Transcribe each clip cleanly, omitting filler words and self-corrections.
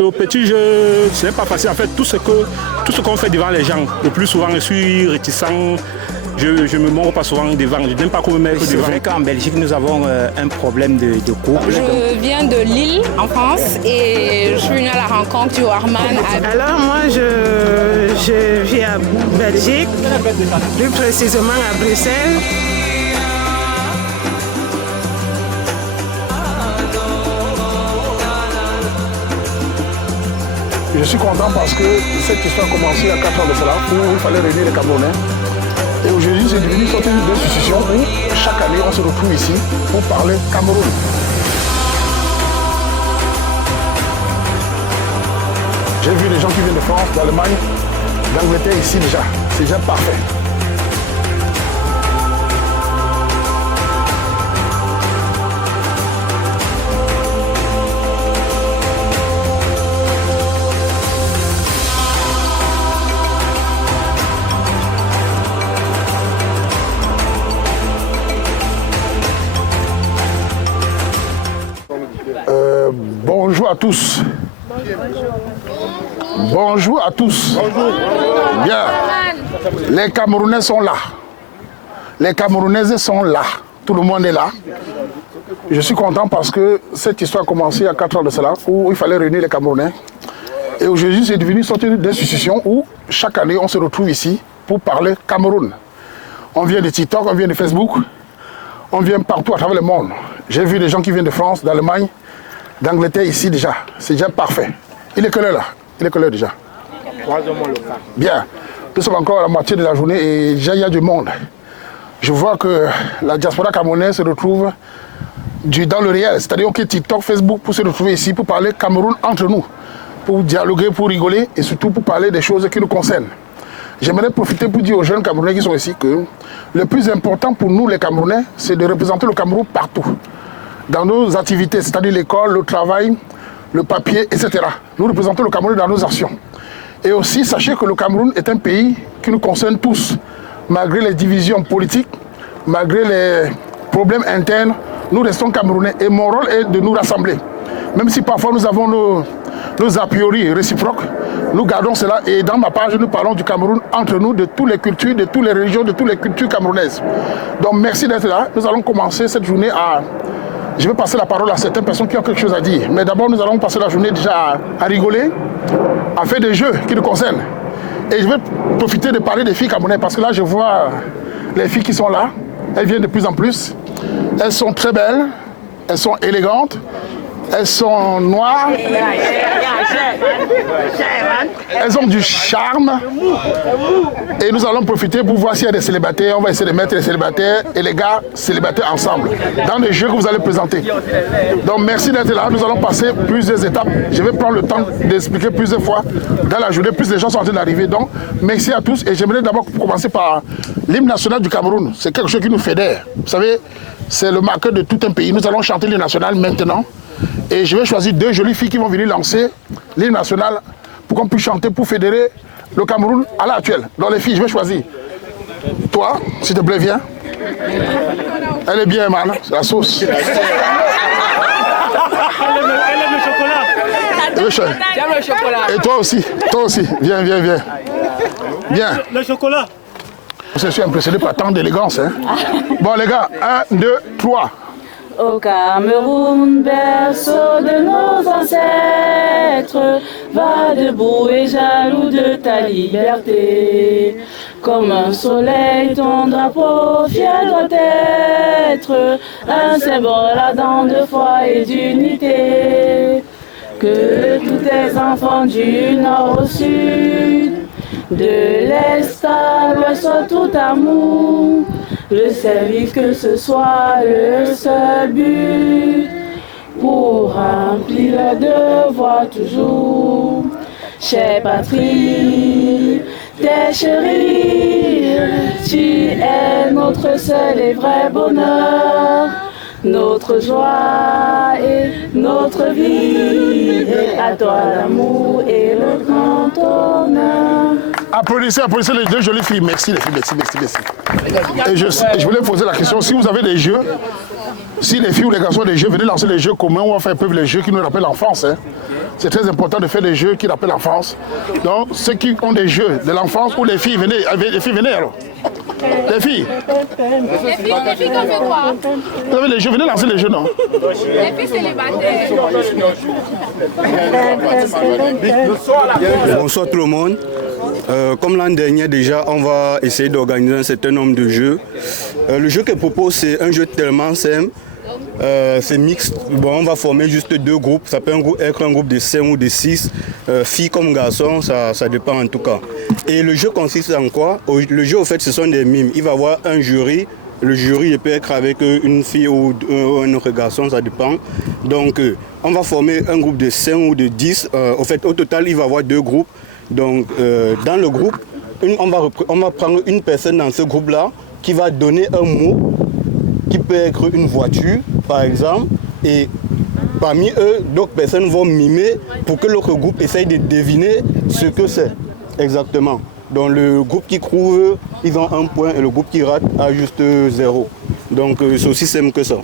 Au petit jeu, ce n'est pas facile. En fait, tout ce qu'on fait devant les gens, le plus souvent, je suis réticent. Je ne me montre pas souvent devant. Je n'aime pas qu'on me mette devant. C'est vrai qu'en Belgique, nous avons un problème de couple. Je viens de Lille, en France, et je suis venue à la rencontre du Warman. Alors moi, je vis à Belgique, plus précisément à Bruxelles. Je suis content parce que cette histoire a commencé il y a 4 ans de cela, où il fallait réunir les Camerounais. Et aujourd'hui, c'est devenu une sorte d'institution où chaque année, on se retrouve ici pour parler Cameroun. J'ai vu des gens qui viennent de France, d'Allemagne, d'Angleterre ici déjà. C'est déjà parfait. Bonjour à tous. Bonjour à tous. Bonjour. Bien. Les Camerounais sont là. Les Camerounaises sont là. Tout le monde est là. Je suis content parce que cette histoire a commencé il y a 4 ans de cela, où il fallait réunir les Camerounais. Et aujourd'hui, c'est devenu une sorte d'institution où chaque année, on se retrouve ici pour parler Cameroun. On vient de TikTok, on vient de Facebook, on vient partout à travers le monde. J'ai vu des gens qui viennent de France, d'Allemagne, d'Angleterre ici déjà. C'est déjà parfait. Il est quelle heure là? Il est quelle heure déjà? 3 heures moins le quart. Bien. Nous sommes encore à la moitié de la journée et déjà il y a du monde. Je vois que la diaspora camerounaise se retrouve dans le réel. C'est-à-dire que TikTok, Facebook pour se retrouver ici, pour parler Cameroun entre nous. Pour dialoguer, pour rigoler et surtout pour parler des choses qui nous concernent. J'aimerais profiter pour dire aux jeunes Camerounais qui sont ici que le plus important pour nous les Camerounais, c'est de représenter le Cameroun partout. Dans nos activités, c'est-à-dire l'école, le travail, le papier, etc. Nous représentons le Cameroun dans nos actions. Et aussi, sachez que le Cameroun est un pays qui nous concerne tous. Malgré les divisions politiques, malgré les problèmes internes, nous restons Camerounais. Et mon rôle est de nous rassembler. Même si parfois nous avons nos a priori réciproques, nous gardons cela. Et dans ma page, nous parlons du Cameroun entre nous, de toutes les cultures, de toutes les religions, de toutes les cultures camerounaises. Donc merci d'être là. Nous allons commencer cette journée à... Je vais passer la parole à certaines personnes qui ont quelque chose à dire. Mais d'abord, nous allons passer la journée déjà à rigoler, à faire des jeux qui nous concernent. Et je vais profiter de parler des filles camerounaises parce que là, je vois les filles qui sont là. Elles viennent de plus en plus. Elles sont très belles, elles sont élégantes, elles sont noires. Elles ont du charme. Et nous allons profiter pour voir s'il y a des célibataires. On va essayer de mettre les célibataires et les gars célibataires ensemble dans les jeux que vous allez présenter. Donc merci d'être là. Nous allons passer plusieurs étapes. Je vais prendre le temps d'expliquer plusieurs fois dans la journée. Plus les gens sont en train d'arriver. Donc merci à tous. Et j'aimerais d'abord commencer par l'hymne national du Cameroun. C'est quelque chose qui nous fédère. Vous savez, c'est le marqueur de tout un pays. Nous allons chanter l'hymne national maintenant. Et je vais choisir 2 jolies filles qui vont venir lancer l'hymne national pour qu'on puisse chanter, pour fédérer le Cameroun à l'heure actuelle. Donc les filles, je vais choisir. Toi, s'il te plaît, viens. Elle est bien, man. C'est la sauce. Elle aime le chocolat. J'aime le chocolat. Et toi aussi. Viens. Viens. Le chocolat. Je suis impressionné par tant d'élégance. Hein. Bon, les gars, 1, 2, 3. Au Cameroun, berceau de nos ancêtres, va debout et jaloux de ta liberté. Comme un soleil, ton drapeau fier doit être un symbole ardent de foi et d'unité. Que tous tes enfants du nord au sud, de l'est à l'ouest soient tout amour. Le service que ce soit le seul but pour remplir le devoir toujours. Chère patrie, tes chéris, tu es notre seul et vrai bonheur, notre joie et notre vie, et à toi l'amour et le grand honneur. Applaudissez les 2 jolies filles. Merci les filles, merci. Et je voulais poser la question, si vous avez des jeux, si les filles ou les garçons ont des jeux, venez lancer les jeux communs ou enfin peuvent les jeux qui nous rappellent l'enfance. Hein. c'est très important de faire des jeux qui rappellent l'enfance. Donc, ceux qui ont des jeux de l'enfance ou les filles, venez alors. Les filles. Les filles comme quoi? Vous avez les jeux, venez lancer les jeux, non? Les filles célibataires. Bonsoir tout le monde. Comme l'an dernier déjà, on va essayer d'organiser un certain nombre de jeux. Le jeu que je propose, c'est un jeu tellement simple. C'est mixte. Bon, on va former juste 2 groupes. Ça peut être un groupe de 5 ou de 6. Filles comme garçons, ça dépend en tout cas. Et le jeu consiste en quoi? Le jeu, au fait, ce sont des mimes. Il va y avoir un jury. Le jury peut être avec une fille ou un autre garçon, ça dépend. Donc, on va former un groupe de 5 ou de 10. Au fait, au total, il va y avoir 2 groupes. Donc, dans le groupe, on va prendre une personne dans ce groupe-là qui va donner un mot qui peut être une voiture, par exemple, et parmi eux, d'autres personnes vont mimer pour que l'autre groupe essaye de deviner ce que c'est exactement. Donc le groupe qui trouve, ils ont 1 point et le groupe qui rate a juste 0. Donc c'est aussi simple que ça.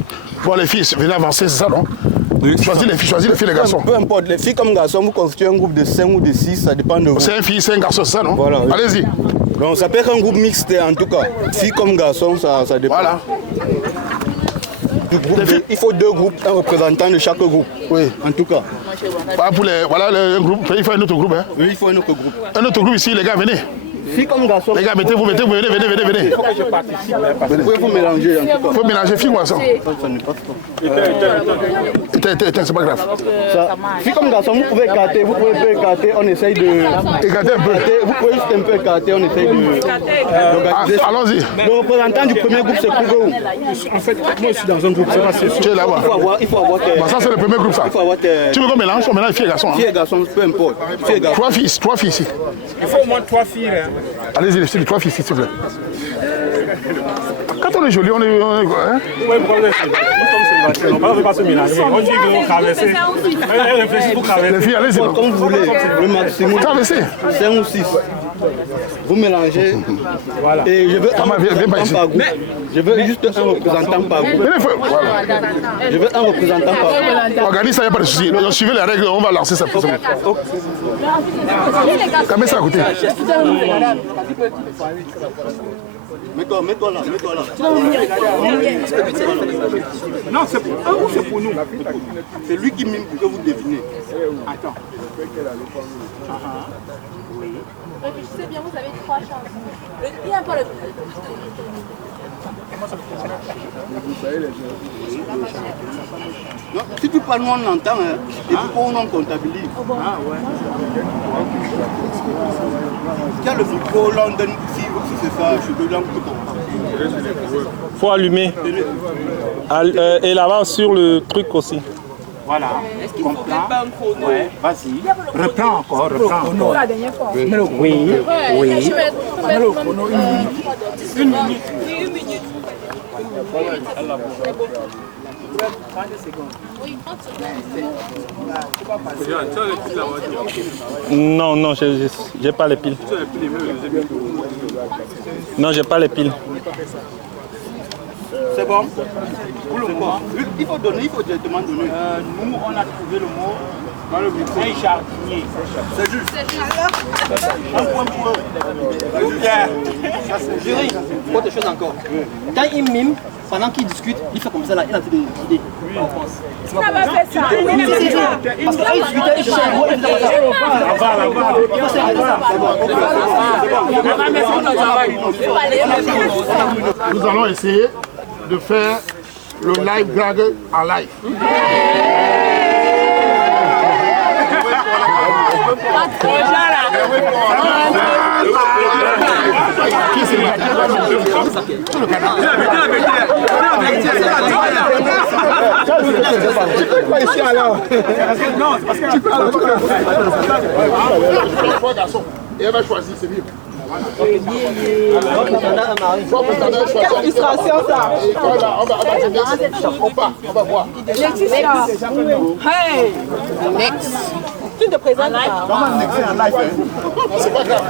Bon, les filles, venez avancer, c'est ça, non? Choisis les filles, les garçons. Peu importe, les filles comme garçons, vous constituez un groupe de 5 ou de 6, ça dépend de vous. C'est un fille, c'est un garçon, c'est ça, non? Voilà. Allez-y. Donc ça peut être un groupe mixte en tout cas. Filles comme garçons, ça dépend. Voilà. Il faut 2 groupes, un représentant de chaque groupe. Oui. En tout cas. Voilà un groupe, il faut un autre groupe. Hein. Oui, il faut un autre groupe. Un autre groupe ici, les gars, venez. Filles comme garçons. Les gars, venez. Vous pouvez vous mélanger. Il faut mélanger filles ou garçons. C'est pas grave. Filles comme garçons, vous pouvez écarter, vous pouvez un peu écarter, on essaye de... Écarter un peu. Vous pouvez juste un peu écarter, on essaye de... Allons-y. Le représentant du premier groupe, c'est Kougo. En fait, moi je suis dans un groupe, c'est pas sûr. Tu es là-bas. Il faut avoir... Ça, c'est le premier groupe, ça. Tu veux qu'on mélange? On mélange filles et garçons. Filles et garçons, peu importe. 3 filles ici. Il faut au moins 3 filles. Hein. Allez-y, les 3 filles, s'il te plaît. Quand on est joli, on est quoi, hein? Oui, le problème c'est nous sommes célibataires, on ne peut pas se mélanger. On dit que vous traversez. Elle réfléchit pour traverser. Les filles, allez-y. Comme vous voulez, le maximum. Traversez. 5 ou 6. Vous mélangez. Voilà. Et je veux un représentant par groupe. Je veux juste un représentant par groupe. Voilà. Je veux un représentant par groupe. Organise ça, il n'y a pas de souci. Suivez les règles, on va lancer ça. Mets ça à côté. Mets-toi là. Non, c'est pour nous. C'est lui qui mime pour que vous devinez. Attends. Réfléchissez bien, vous avez 3 chances. Il y a un peu le... Non, si tu parles, nous on entend, hein, et puis pour nous on comptabilise. Ah ouais. Il y a le micro, là on donne, si c'est ça, je te donne tout. Faut allumer. Et là-bas sur le truc aussi. Voilà. Est-ce qu'il ne faudrait pas un chrono? Ouais, vas-y. Reprends encore, reprends. La dernière fois. Oui. Je vais mettre une minute. Oui, 1 minute. Oui, 30 secondes. Non, j'ai pas les piles. Non, j'ai pas les piles. C'est bon? Vous le mot. Il faut donner, il faut directement donner. Nous, on a trouvé le mot dans le micro. Un jardinier. C'est juste. Un point pour eux. Jury, autre chose encore. Quand il mime, pendant qu'il discute, il fait comme ça là, il a des idées. En France. Ça va faire ça. Parce que quand il discutait, il cherchait un mot, il faisait ça. Nous allons essayer de faire le live drag en live. Et elle va choisir, c'est mieux. Quelle frustration ça. On va voir. Hey. Next. Tu te présentes pas. C'est pas grave.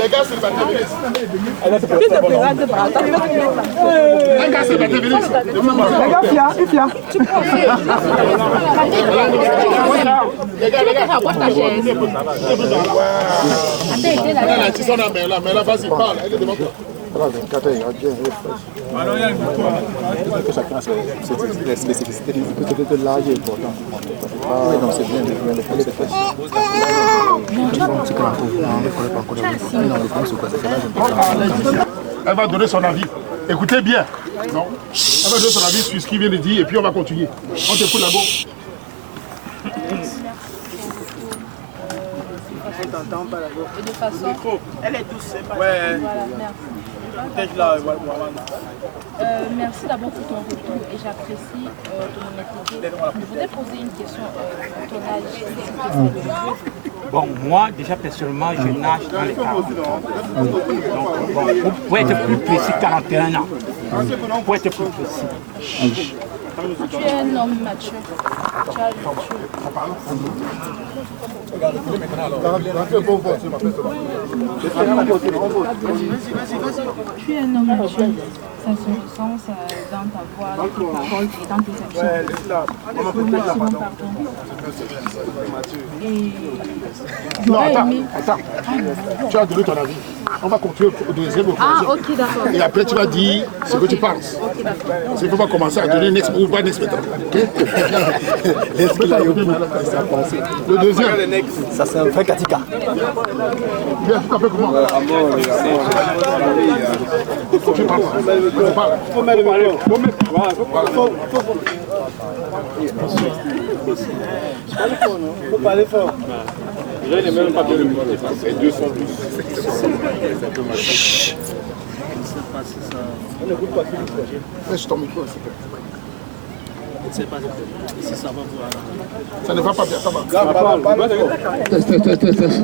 Les gars, c'est pas terminé. Tu te présentes pas. Les gars, c'est pas terminé. Les gars, fia. Les gars. Mais là, vas-y, parle. Elle est devant toi. Alors, il y a une que chacun a ses spécificités. Peut-être que l'âge est important. Oui, donc c'est bien de faire les choses. Elle va donner son avis. Écoutez bien. Non. Elle va donner son avis sur ce qu'il vient de dire et puis on va continuer. On t'écoute là-bas. Et de façon... Elle est douce, c'est pas... Ouais. Voilà, merci. Merci d'abord pour ton retour et j'apprécie ton honnêteté. Je voudrais poser une question ton âge. Bon, moi, déjà personnellement, je nage dans les 40 ans. Donc, bon, pour être plus précis, 41 ans. Pour être plus précis. Tu es un homme mature. Tu as Tu es un homme mature. Ça se ressent dans ta voix, dans tes paroles et dans tes actions. Maximum pardon. Et j'aurais aimé... Attends. Tu as donné ton avis. On va continuer au deuxième. Ah, ok, d'accord. Et après, tu vas dire ce que tu penses. Ok, d'accord. Il ne faut pas commencer à donner next ou pas next maintenant. Le deuxième. Ça, c'est un vrai katika. Bien, tout à fait comment? Tu parles. Faut mettre le ballon. Faut parler fort. Là, il n'est même pas bien le mot. C'est 212. Chut. On n'écoute pas plus. Laisse ton micro, s'il te plaît. Je ne sais pas si ça va vous arranger. Ça ne va pas bien, ça va. Test.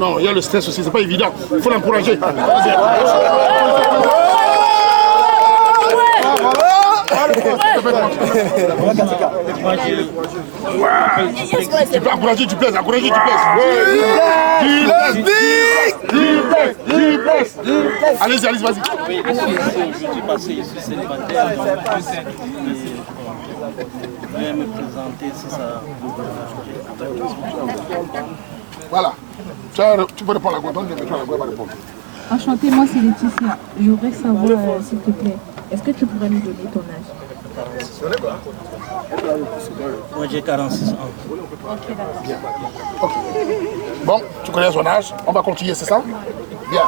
Non, il y a le stress aussi, c'est pas évident. Il faut l'encourager. Tu peux encourager, tu plaises. Allez-y, vas-y. Oui, je suis passé ici célibataire, donc je sais me présenter si ça vous Voilà. Tu peux répondre à la question, je vais la répondre. Enchantée, moi c'est Laetitia. Je voudrais savoir, s'il te plaît, est-ce que tu pourrais me donner ton âge? Moi j'ai 46 ans. Ok, d'accord. Ok. Bon, tu connais son âge, on va continuer, c'est ça? Bien.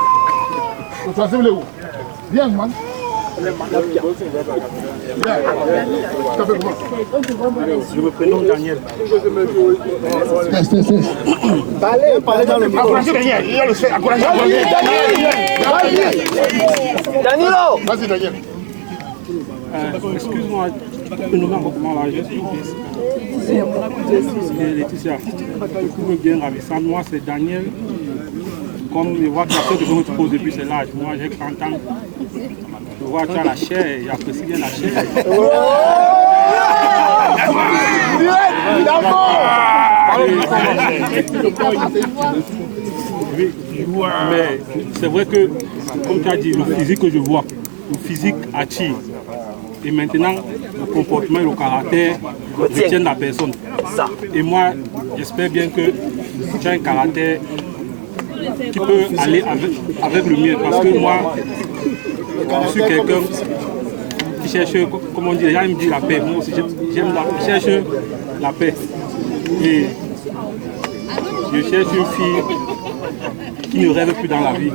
Tu vas où? Bien, man. Bien. Je me prénomme Daniel. Parlez dans le micro. Encouragez Daniel, il y a le fait. Encouragez Danilo. Vas-y, Daniel. Excuse-moi, tu peux nommer encore comment là? Je suis Laetitia. Tu veux bien ravissante. Moi, c'est Daniel. Comme je vois que la seule question que tu poses depuis, c'est l'âge. Moi, j'ai 30 ans. Je vois que tu as la chair, j'apprécie bien la chair. Mais c'est vrai que, comme tu as dit, le physique que je vois, le physique attire. Et maintenant, le comportement et le caractère retiennent la personne. Et moi, j'espère bien que tu as un caractère qui peut aller avec le mien. Parce que moi, je suis quelqu'un qui cherche, comme on dit, les gens me disent la paix. Moi aussi, je cherche la paix. Et je cherche une fille qui ne rêve plus dans la vie.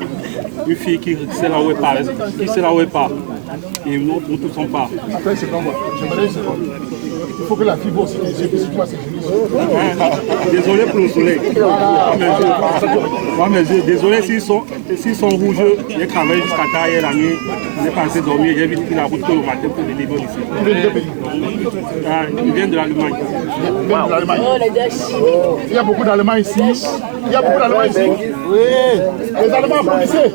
Une fille qui sait là où elle part. Qui sait là où elle part. Et nous tous sommes pas. Attends une seconde, j'aimerais une seconde. Il faut que la fille voit aussi les yeux, si tu vois ses yeux. Désolé pour le soleil. Moi, mes yeux, désolé s'ils sont rouges. J'ai travaillé jusqu'à tard hier la nuit. J'ai passé dormir. J'ai vite pris la route le matin pour venir ici. Il vient de l'Allemagne. Il y a beaucoup d'Allemands ici. Il y a beaucoup d'Allemands ici. Oui. Les Allemands applaudissez.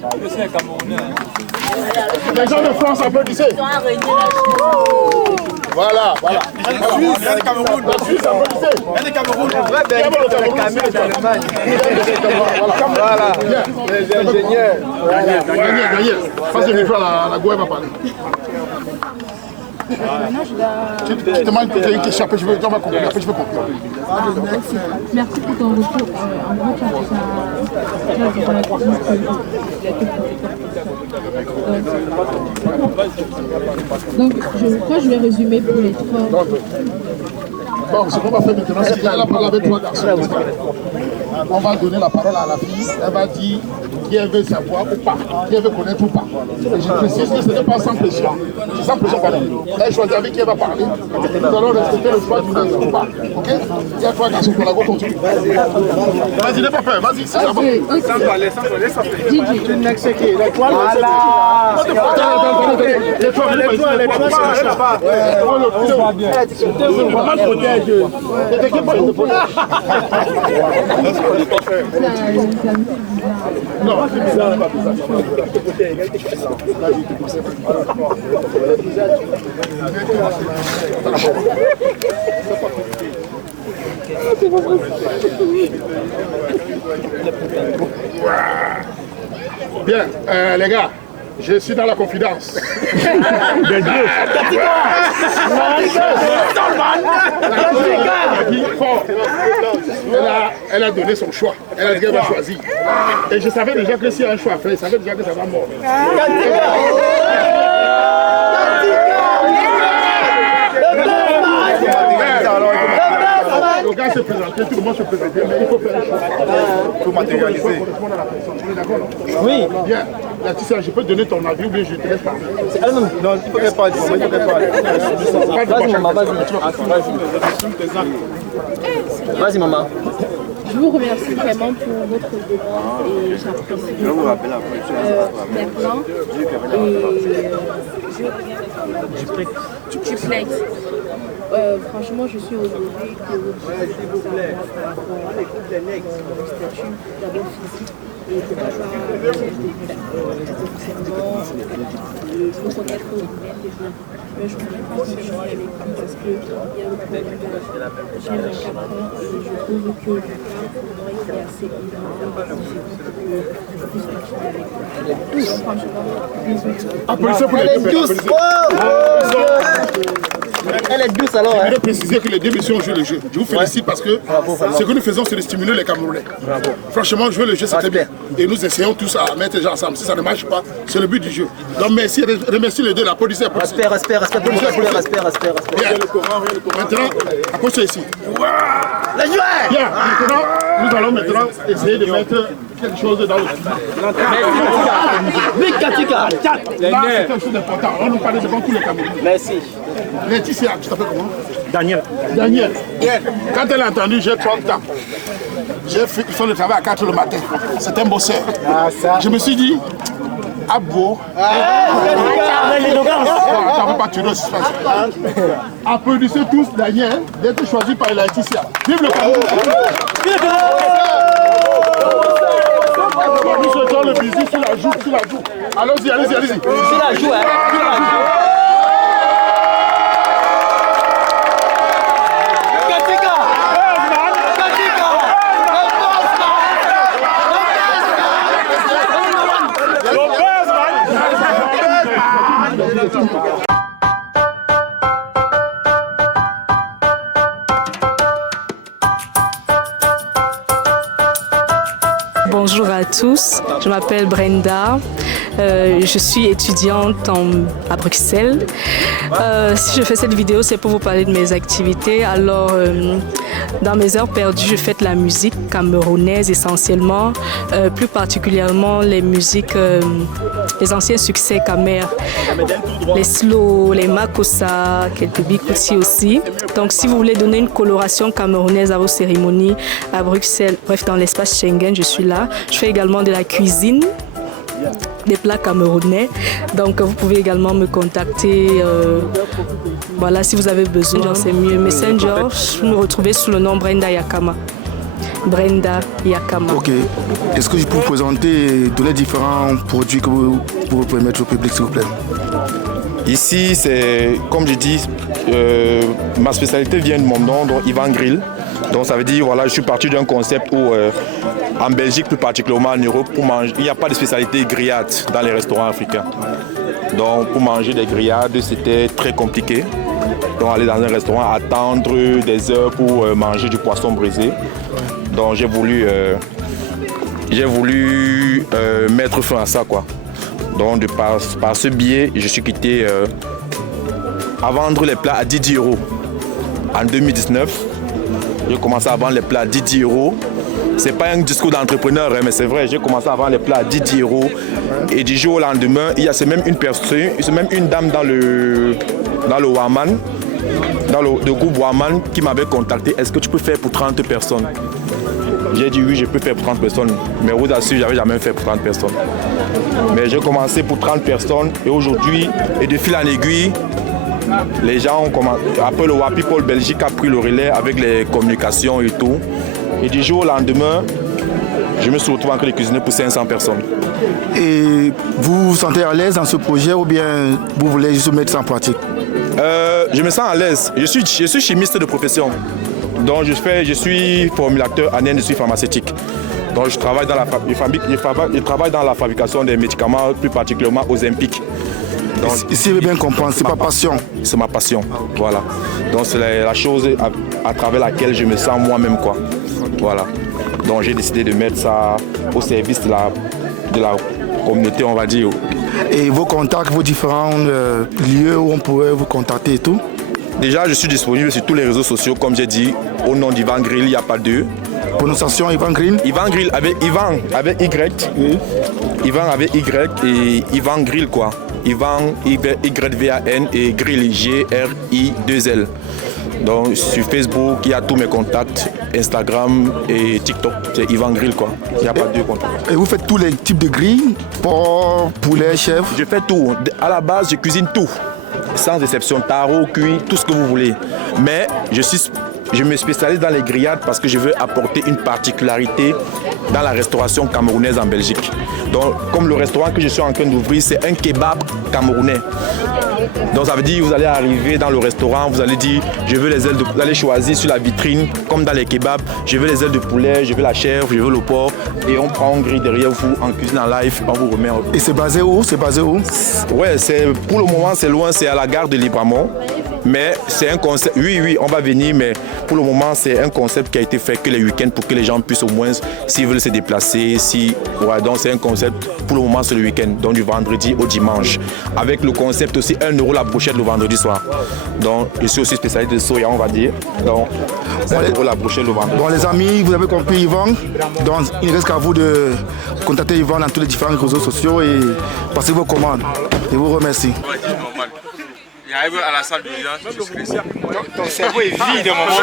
Les gens de France applaudissez. Voilà, voilà. La Cameroun. La Suisse, applaudissez. Cameroun. Voilà. Les ingénieurs. Daniel. Passe le micro à la Goué va parler. Tu te demandes peut-être une question, après je veux conclure. Merci pour ton retour. En gros, tu donc, je crois que je vais résumer pour les trois. Bon, ce qu'on va faire maintenant, c'est qu'elle a parlé avec trois garçons. On va donner la parole à la fille. Elle va dire qui elle veut savoir ou pas, qui elle veut connaître ou pas. Et je précise que ce n'est pas sans pression. C'est sans pression quand même. Elle choisit avec qui elle va parler. Nous allons respecter le choix du garçon ou pas. Ok? Il y a trois garçons pour la go continue. Vas-y, n'aie pas peur. Vas-y, c'est ça. Sans parler, sans parler. Tu n'es que qui? L'étoile. L'étoile, c'est là-bas. Non, c'est bizarre. Bien, les gars, je suis dans la confidence. Elle a donné son choix. Elle a dit qu'elle va choisir. Et je savais déjà que s'il y a un choix à faire, je savais déjà que ça va mordre. Le gars s'est présenté, tout le monde s'est présenté, mais il faut faire un choix. Il faut matérialiser. Oui. Bien. Laetitia, je peux te donner ton avis ou bien je te laisse parler. Non, il faut qu'elle parle. Vas-y, maman, Vas-y, maman. Je vous remercie vraiment pour votre demande et j'apprécie. Je vous rappelle maintenant et duplex. Franchement, je suis honorée que vous puissiez savoir par rapport à mon statut d'abord physique et de pouvoir le reconnaître au même développement. Mais je voudrais pas continuer avec vous parce qu'il y a le problème d'âge. J'ai 24 ans et je trouve que le temps pour moi il est assez énorme pour que je puisse continuer avec vous. Franchement, désolé. Applaudissez pour les deux. Douce. Elle est douce alors. Je voudrais préciser que les deux messieurs ont joué le jeu. Je vous félicite parce que ce que nous faisons, c'est de stimuler les Camerounais. Franchement, jouer le jeu, c'est très bien. Et nous essayons tous à mettre les gens ensemble. Si ça ne marche pas, c'est le but du jeu. Donc merci, remercie les deux, applaudissez. Respect. Maintenant, approchez ici. Les joueurs. Bien, nous allons maintenant essayer de mettre quelque chose dans le film. Big Katika. Là, c'est quelque chose d'important. On nous parle devant tous les Camerounais. Merci. Laetitia, tu t'appelles comment? Daniel. Daniel. Quand elle a entendu, j'ai 30 ans. J'ai fait le travail à 4 le matin. C'est un bosseur. Je me suis dit, Abo. Applaudissez tous Daniel d'être choisi par Laetitia. Vive le Cameroun. Nous souhaitons le bisou sur la joue. Allons-y. Sur la joue, hein. Bonjour à tous, je m'appelle Brenda, je suis étudiante à Bruxelles. Si je fais cette vidéo, c'est pour vous parler de mes activités. Alors, dans mes heures perdues, je fais de la musique camerounaise essentiellement, plus particulièrement les musiques, les anciens succès camers, les slow, les makossa, quelques bikouti aussi. Donc, si vous voulez donner une coloration camerounaise à vos cérémonies à Bruxelles, bref, dans l'espace Schengen, je suis là. Je fais également de la cuisine, des plats camerounais. Donc, vous pouvez également me contacter. Voilà, si vous avez besoin, c'est mieux. Messenger, vous me retrouvez sous le nom Brenda Yakama. Brenda Yakama. Ok. Est-ce que je peux vous présenter et donner différents produits que vous pouvez mettre au public, s'il vous plaît? Ici, c'est, comme je dis, ma spécialité vient de mon nom, donc Ivan Grill. Donc ça veut dire, voilà, je suis parti d'un concept où, en Belgique, plus particulièrement en Europe, pour manger, il n'y a pas de spécialité grillade dans les restaurants africains. Donc pour manger des grillades, c'était très compliqué. Donc aller dans un restaurant, attendre des heures pour manger du poisson brisé. Donc j'ai voulu mettre fin à ça, quoi. Donc par ce biais, je suis quitté à vendre les plats à 10 € en 2019. J'ai commencé à vendre les plats à 10 €. C'est pas un discours d'entrepreneur, hein, mais c'est vrai, j'ai commencé à vendre les plats à 10 € et du jour au lendemain, c'est même une dame dans le Waman, dans le groupe Waman qui m'avait contacté. Est-ce que tu peux faire pour 30 personnes? J'ai dit oui, je peux faire pour 30 personnes, mais vous assure, j'avais jamais fait pour 30 personnes. Mais j'ai commencé pour 30 personnes et aujourd'hui, et de fil en aiguille, les gens ont commencé. Après le WAPIPOL Belgique a pris le relais avec les communications et tout. Et du jour au lendemain, je me suis retrouvé en train de cuisiner pour 500 personnes. Et vous vous sentez à l'aise dans ce projet ou bien vous voulez juste mettre ça en pratique? Je me sens à l'aise. Je suis chimiste de profession. Donc je suis formulateur en industrie pharmaceutique. Donc je travaille dans la fabrication des médicaments, plus particulièrement Ozempic. Donc, si je veux bien comprendre, c'est pas passion. C'est ma passion, voilà. Donc c'est la chose à travers laquelle je me sens moi-même, quoi. Voilà. Donc j'ai décidé de mettre ça au service de la communauté, on va dire. Et vos contacts, vos différents lieux où on pourrait vous contacter et tout? Déjà, je suis disponible sur tous les réseaux sociaux, comme j'ai dit, au nom d'Ivan Grill, il n'y a pas deux. Prononciation Ivan Grill? Ivan Grill avec Y. Oui. Ivan avec Y et Ivan Grill, quoi. Ivan, Y-V-A-N et Grill, G-R-I-2-L. Donc sur Facebook, il y a tous mes contacts, Instagram et TikTok, c'est Ivan Grill, quoi. Il n'y a pas deux contacts. Et vous faites tous les types de grilles, porc, poulet, chèvre? Je fais tout. À la base, je cuisine tout. Sans exception, taro, cuit, tout ce que vous voulez. Mais je me spécialise dans les grillades parce que je veux apporter une particularité dans la restauration camerounaise en Belgique. Donc, comme le restaurant que je suis en train d'ouvrir, c'est un kebab camerounais. Donc ça veut dire que vous allez arriver dans le restaurant, vous allez dire je veux les ailes de poulet, vous allez choisir sur la vitrine, comme dans les kebabs, je veux les ailes de poulet, je veux la chèvre, je veux le porc, et on prend un grill derrière vous en cuisine en live, on vous remet. Et c'est basé où? Ouais, pour le moment c'est loin, c'est à la gare de Libramont. Mais c'est un concept, oui, on va venir, mais pour le moment, c'est un concept qui a été fait que les week-ends pour que les gens puissent au moins, s'ils veulent se déplacer, donc c'est un concept, pour le moment, c'est le week-end, donc du vendredi au dimanche. Avec le concept aussi 1 € la brochette le vendredi soir. Donc, je suis aussi spécialiste de soya, on va dire. Donc, 1 € la brochette le vendredi. Donc, les amis, vous avez compris Yvan. Donc, il ne reste qu'à vous de contacter Yvan dans tous les différents réseaux sociaux et passer vos commandes. Je vous remercie. Il arrive à la salle d'audience, ton cerveau est vide de moment.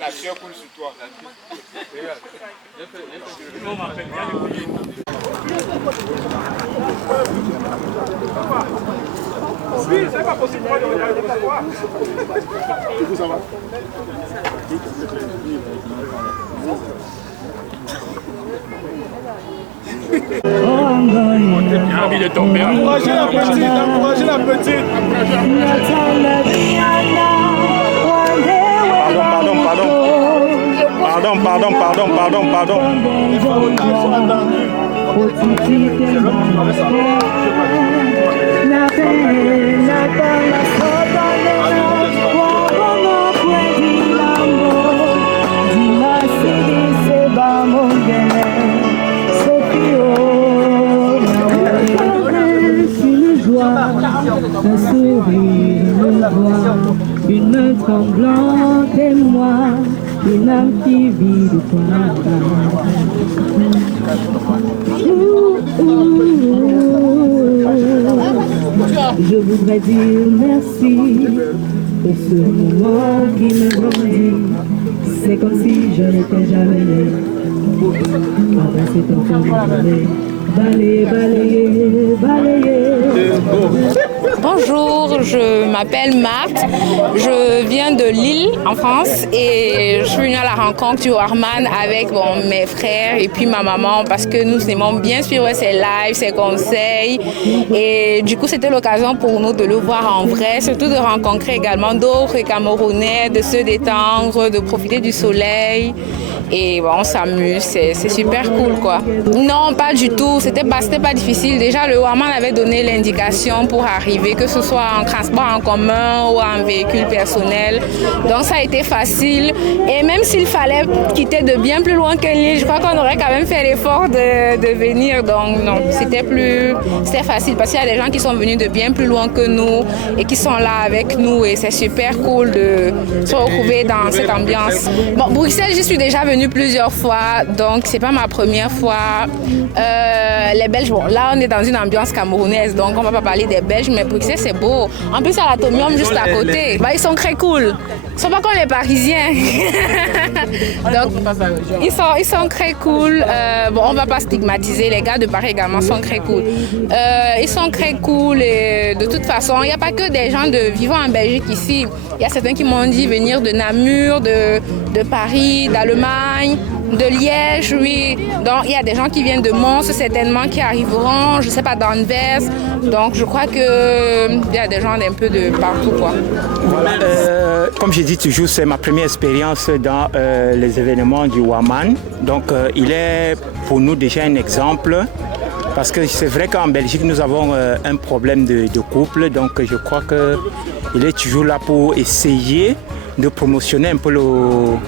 La sueur coule sur toi. Oui, c'est pas possible de regarder la voix. Ça va? J'ai envie de tomber. Encouragez la petite, encouragez la petite. Pardon. Il faut qu'ils sont attendus. Un sourire me voit, une main tremblante et moi, une âme qui vit de toi. Je voudrais dire merci pour ce moment qui me grandit. C'est comme si je n'étais jamais né. Bonjour, je m'appelle Marthe, je viens de Lille en France et je suis venue à la rencontre du Warman avec mes frères et puis ma maman parce que nous aimons bien suivre ses lives, ses conseils et du coup c'était l'occasion pour nous de le voir en vrai, surtout de rencontrer également d'autres Camerounais, de se détendre, de profiter du soleil. Et bon, on s'amuse, c'est super cool quoi. Non, pas du tout, c'était pas difficile. Déjà, le Warman avait donné l'indication pour arriver, que ce soit en transport en commun ou en véhicule personnel. Donc ça a été facile. Et même s'il fallait quitter de bien plus loin que Lille, je crois qu'on aurait quand même fait l'effort de venir. Donc non, c'était facile parce qu'il y a des gens qui sont venus de bien plus loin que nous et qui sont là avec nous et c'est super cool de se retrouver dans cette ambiance. Bon, Bruxelles, j'y suis déjà venue plusieurs fois, donc c'est pas ma première fois. Les Belges, bon, là on est dans une ambiance camerounaise, donc on va pas parler des Belges, mais Bruxelles c'est beau. En plus, il y a l'Atomium juste à côté. Bah, ils sont très cool. Ils sont pas comme les Parisiens. Donc, ils sont très cool. Bon, on va pas stigmatiser. Les gars de Paris également sont très cool. Ils sont très cool et de toute façon, il n'y a pas que des gens vivant en Belgique ici. Il y a certains qui m'ont dit venir de Namur, de Paris, d'Allemagne, de Liège, oui. Donc, il y a des gens qui viennent de Mons, certainement, qui arriveront, je ne sais pas, d'Anvers. Donc, je crois qu'il y a des gens un peu de partout, quoi. Voilà, comme je dis toujours, c'est ma première expérience dans les événements du Warman. Donc, il est pour nous déjà un exemple. Parce que c'est vrai qu'en Belgique, nous avons un problème de couple. Donc, je crois qu'il est toujours là pour essayer de promotionner un peu le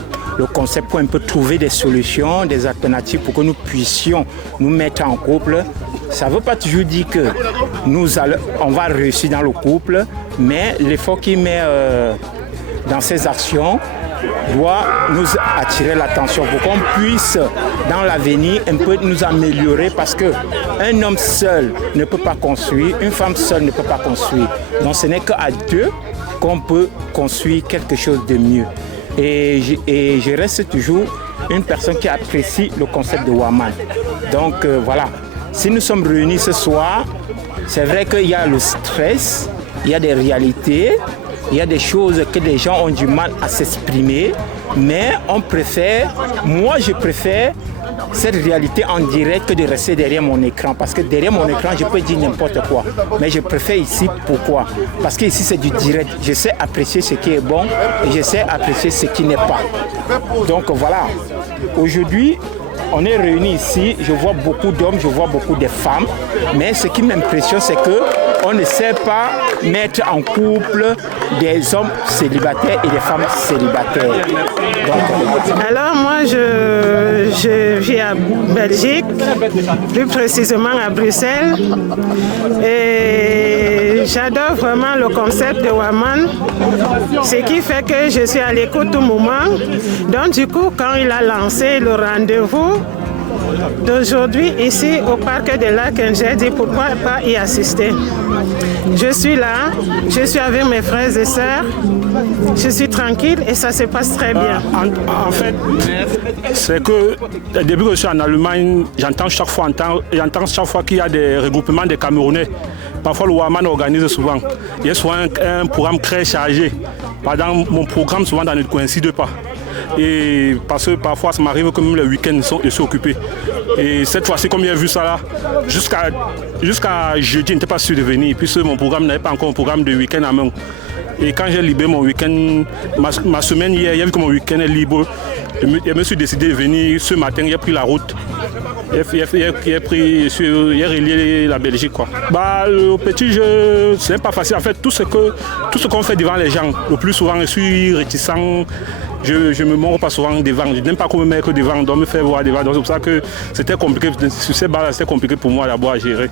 concept pour un peu trouver des solutions, des alternatives pour que nous puissions nous mettre en couple. Ça ne veut pas toujours dire que on va réussir dans le couple, mais l'effort qu'il met dans ses actions doit nous attirer l'attention pour qu'on puisse, dans l'avenir, un peu nous améliorer parce qu'un homme seul ne peut pas construire, une femme seule ne peut pas construire. Donc ce n'est qu'à deux qu'on peut construire quelque chose de mieux. Et je reste toujours une personne qui apprécie le concept de Warman. Donc voilà, si nous sommes réunis ce soir, c'est vrai qu'il y a le stress, il y a des réalités, il y a des choses que les gens ont du mal à s'exprimer, mais moi je préfère cette réalité en direct que de rester derrière mon écran. Parce que derrière mon écran, je peux dire n'importe quoi. Mais je préfère ici, pourquoi? Parce qu'ici, c'est du direct. Je sais apprécier ce qui est bon et je sais apprécier ce qui n'est pas. Donc voilà, aujourd'hui, on est réunis ici, je vois beaucoup d'hommes, je vois beaucoup de femmes. Mais ce qui m'impressionne, c'est qu'on ne sait pas mettre en couple des hommes célibataires et des femmes célibataires. Donc, alors moi, je vis à Belgique, plus précisément à Bruxelles. Et j'adore vraiment le concept de Warman, ce qui fait que je suis à l'écoute tout moment. Donc du coup, quand il a lancé le rendez-vous d'aujourd'hui ici au parc de Laken, j'ai dit pourquoi pas y assister. Je suis là, je suis avec mes frères et sœurs, je suis tranquille et ça se passe très bien. En fait, c'est que depuis que je suis en Allemagne, j'entends chaque fois qu'il y a des regroupements de Camerounais. Parfois le Warman organise souvent. Il y a souvent un programme très chargé. Pendant mon programme, souvent, ne coïncide pas. Et parce que parfois, ça m'arrive que même le week-end, je suis occupé. Et cette fois-ci, comme j'ai vu ça là, jusqu'à jeudi, je n'étais pas sûr de venir, puisque mon programme n'avait pas encore un programme de week-end à main. Et quand j'ai libéré mon week-end, ma semaine hier, j'ai vu que mon week-end est libre. Je me suis décidé de venir ce matin, j'ai pris la route. J'ai relié la Belgique, quoi. Le petit jeu, ce n'est pas facile. En fait, tout ce qu'on fait devant les gens, le plus souvent, je suis réticent. Je me mords pas souvent devant. Je n'aime pas qu'on me mette devant, donc me faire voir devant. Donc c'est pour ça que c'était compliqué. Sur ces balles, c'était compliqué pour moi d'abord à gérer.